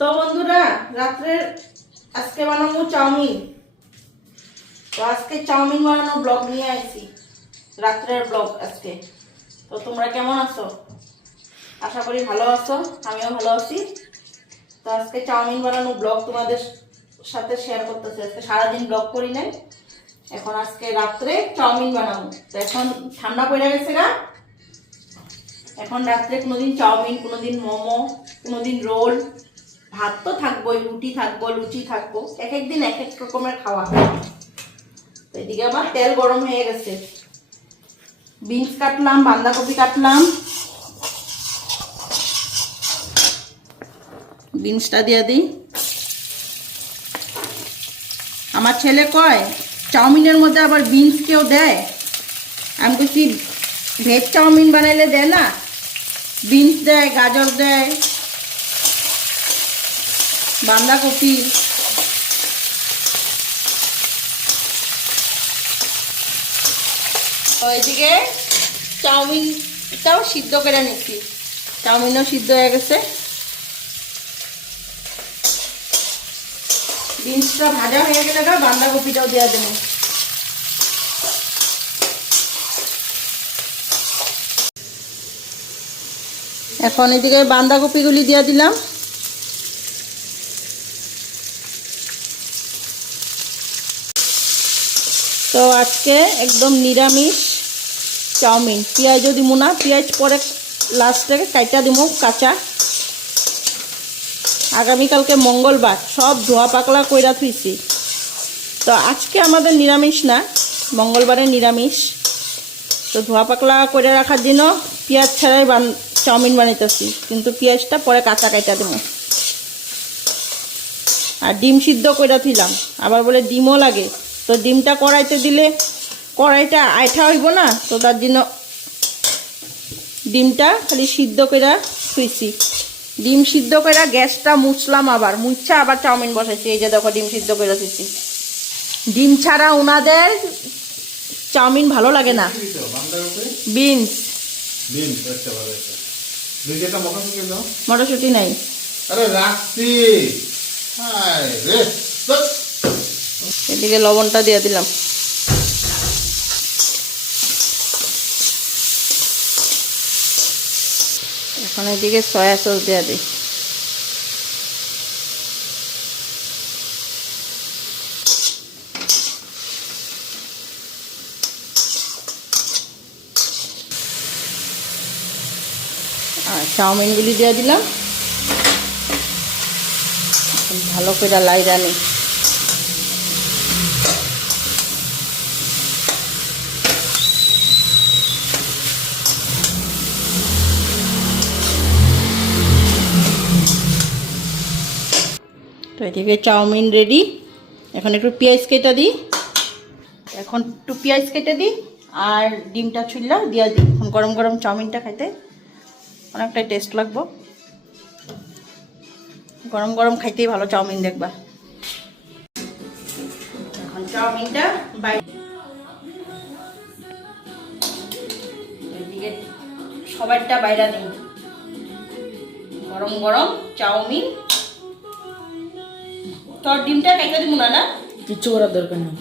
তো বন্ধুরা, রাত্রের আজকে বানাবো চাউমিন। তো আজকে চাউমিন বানানো ব্লগ নিয়ে আসি রাত্রের ব্লগ আজকে। তো তোমরা কেমন আছো? আশা করি ভালো আছো, আমিও ভালো আছি। তো আজকে চাউমিন বানানো ব্লগ তোমাদের সাথে শেয়ার করতেছি। আজকে সারাদিন ব্লগ করি নাই। এখন আজকে রাত্রে চাউমিন বানাবো। তো এখন ঠান্ডা পড়ে গেছে গা। এখন রাত্রে কোনোদিন চাউমিন, কোনোদিন মোমো, কোনোদিন রোল ভাত তো থাকবোই, রুটি থাকব, লুচি থাকব, এক এক দিন এক এক রকমের খাওয়া। তো এদিকে আবার তেল গরম হয়ে গেছে। বিনস কাটলাম, বাঁধাকপি কাটলাম। বিনসটা দিয়ে দিই। আমার ছেলে কয়, চাউমিনের মধ্যে আবার বিনস কেউ দেয়? আমি বলছি ভেজ চাউমিন বানাইলে দেয় না? বিনস দেয়, গাজর দেয়। বাঁধাকপি ওইদিকে চাউমিনটাও সিদ্ধ করে নিচ্ছি। চাউমিনও সিদ্ধ হয়ে গেছে। বিনসটা ভাজা হয়ে গেলে বাঁধাকপিটাও দেওয়া দেবো। এখন এদিকে বাঁধাকপিগুলি দিয়ে দিলাম। তো আজকে একদম নিরামিষ চাউমিন। পেঁয়াজও দিব না পেঁয়াজ পরে লাস্টে কাইটা দিব কাঁচা। আগামীকালকে মঙ্গলবার, সব ধোয়া পাকলা কইরা থুইছি। তো আজকে আমাদের নিরামিষ না, মঙ্গলবারে নিরামিষ। তো ধোয়া পাকলা করে রাখার জন্য পেঁয়াজ ছাড়াই বান, চাউমিন বানাইতেছি। কিন্তু পেঁয়াজটা পরে কাঁচা কাইটা দেবো আর ডিম সিদ্ধ করে দিলাম আবার বলে ডিমও লাগে। তো ডিমটা কড়াইতে দিলে কড়াইটা আয়ঠা হইব না তো তার জন্য ডিমটা খালি সিদ্ধ করে থুইছি। ডিম সিদ্ধ করে গ্যাসটা মুছলাম আবার মুছা আবার চাউমিন বসাইছি এই যে দেখো ডিম সিদ্ধ করে থুইছি। ডিম ছাড়া ওনাদের চাউমিন ভালো লাগে না। বিনস। বিন আচ্ছা মটরশুঁটি নাই। আরে রাখছি। রে। এদিকে লবণটা দিয়ে দিলাম। এখন এদিকে সয়া সস দিয়ে দিই। আর চাউমিনগুলি দিয়ে দিলাম। ভালো করে লাইরা নিই তো এদিকে চাউমিন রেডি এখন একটু পেঁয়াজ কেটে দিই। এখন একটু পেঁয়াজ কেটে দিই আর ডিমটা ছুললা দিয়া দিই। এখন গরম গরম চাউমিনটা খাইতে অনেকটাই টেস্ট লাগবো। গরম গরম খাইতেই ভালো চাউমিন দেখবা। এখন চাউমিনটা বাইরে সবারটা বাইরা দিই গরম গরম চাউমিন তোর ডিমটা কাইটা দিব না না? কিচ্ছু করার দরকার নেই।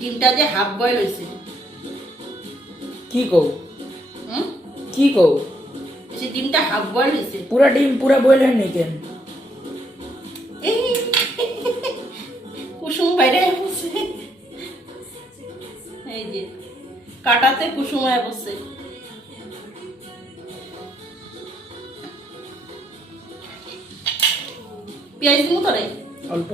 ডিমটা যে হাফ বয়েল হয়েছে কি কও? কি কও? সে ডিমটা হাফ বয়েল হয়েছে পুরা ডিম পুরা বয়েল হয় নাই কেন? এই কুসুম বাইরে বসে এই যে কাটাতে কুসুম বসে পেঁয়াজ দিব তোরে অল্প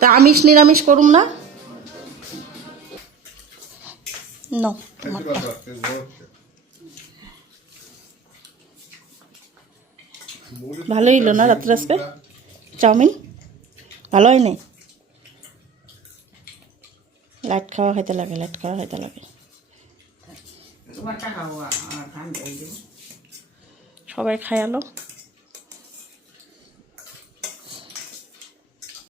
তা আমিষ নিরামিষ করুম না? ন। ভালোই হলো না রাত্রে আসবে? চাউমিন? ভালো হয় নাই লাইট খাওয়া খাইতে লাগে লাইট খাওয়া খাইতে লাগে। সবাই খাই আলো।